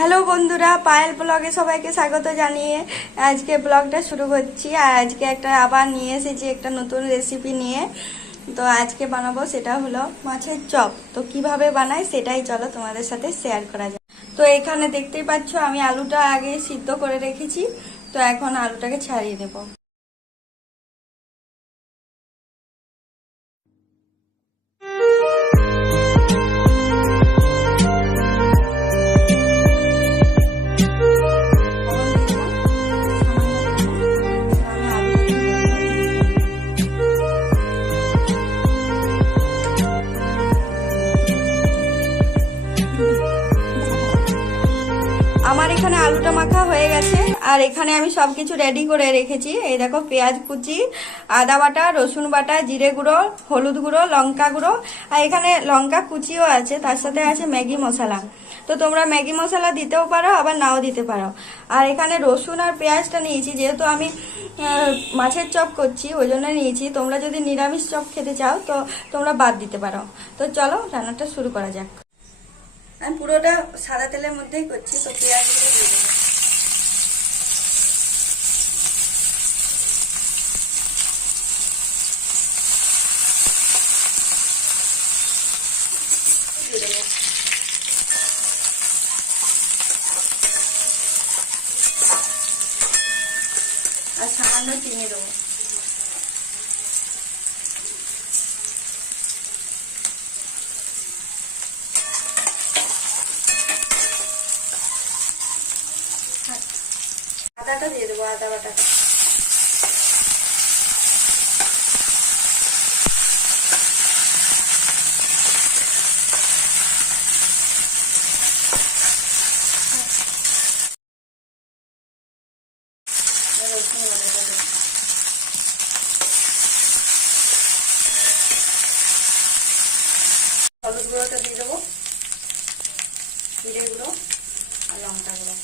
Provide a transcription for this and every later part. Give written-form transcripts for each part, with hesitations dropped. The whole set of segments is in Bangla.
হ্যালো বন্ধুরা, পায়েল ব্লগে সবাইকে স্বাগত জানিয়ে আজকে ব্লগটা শুরু করছি। আর আজকে আবার নিয়ে এসেছি একটা নতুন রেসিপি নিয়ে। তো আজকে বানাবো সেটা হলো মাছের চপ। তো কিভাবে বানাই সেটাই চলো তোমাদের সাথে শেয়ার করা যায়। তো এখানে দেখতেই পাচ্ছ আমি আলুটা আগে সিদ্ধ করে রেখেছি। তো এখন আলুটাকে ছাড়িয়ে নেবো। আমার এখানে আলুটা মাখা হয়ে গেছে। আর এখানে আমি সবকিছু রেডি করে রেখেছি। এই দেখো, পেঁয়াজ কুচি, আদা বাটা, রসুন বাটা, জিরে গুঁড়ো, হলুদ গুঁড়ো, লঙ্কা গুঁড়ো, আর এখানে লঙ্কা কুচিও আছে, তার সাথে আছে ম্যাগি মশলা। তো তোমরা ম্যাগি মশলা দিতেও পারো, আবার নাও দিতে পারো। আর এখানে রসুন আর পেঁয়াজটা নিয়েছি, যেহেতু আমি মাছের চপ করছি ওই জন্য নিয়েছি। তোমরা যদি নিরামিষ চপ খেতে চাও তো তোমরা বাদ দিতে পারো। তো চলো রান্নাটা শুরু করা যাক। আমি পুরোটা সাদা তেলের মধ্যেই করছি। তো পেঁয়াজগুলো দিয়ে দেবো। দিয়ে দেবো আর সামান্য চিনি দেবো। আদাটা দিয়ে দেবো, আদা বাটাটা। রসুন বাটাটা দেবো। হলুদ গুঁড়োটা দিয়ে দেবো, জিরে গুঁড়ো আর লঙ্কা গুঁড়ো।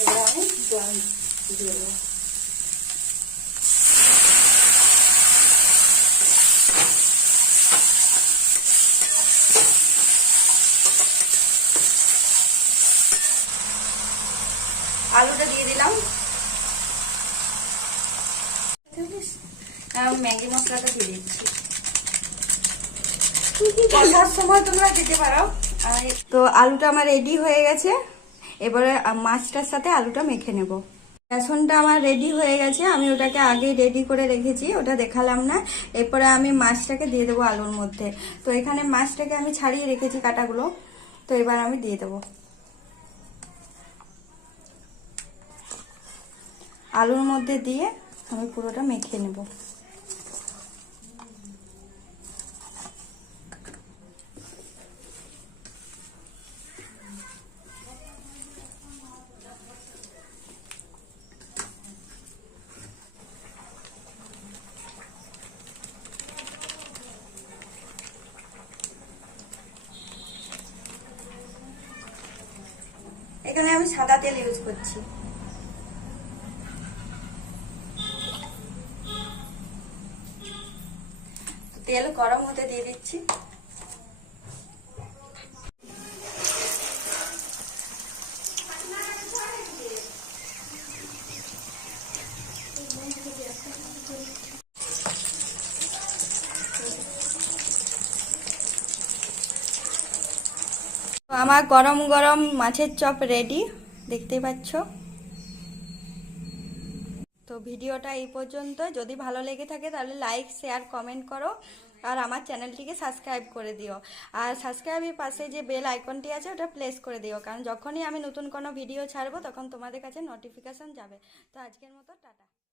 এবার আমি জল দিয়ে দেবো। আলুটা দিয়ে দিলাম। ম্যাগি মশলাটা দিয়ে দিচ্ছি। কষার সময় তোমরা দিতে পারো। তো আলুটা আমার রেডি হয়ে গেছে। এবারে মাছটার সাথে আলুটা মেখে নেব। বেসনটা আমার রেডি হয়ে গেছে, আমি ওটাকে আগে রেডি করে রেখেছি, ওটা দেখালাম না। এরপরে আমি মাছটাকে দিয়ে দেবো আলুর মধ্যে। তো এখানে মাছটাকে আমি ছাড়িয়ে রেখেছি কাটাগুলো। তো এবার আমি দিয়ে দেবো। আলুর মধ্যে দিয়ে আমি পুরোটা মেখে নেব। এখানে আমি সাদা তেল ইউজ করছি। তেল গরম হতে দিয়ে দিচ্ছি। আমার গরম গরম মাছের চপ রেডি, দেখতেই পাচ্ছ। তো ভিডিওটা এই পর্যন্ত। যদি ভালো লেগে থাকে তাহলে লাইক, শেয়ার, কমেন্ট করো। আর আমার চ্যানেলটিকে সাবস্ক্রাইব করে দিও। আর সাবস্ক্রাইবের পাশে যে বেল আইকনটি আছে ওটা প্রেস করে দিও, কারণ যখনই আমি নতুন কোনো ভিডিও ছাড়বো তখন তোমাদের কাছে নোটিফিকেশন যাবে। তো আজকের মতো টাটা।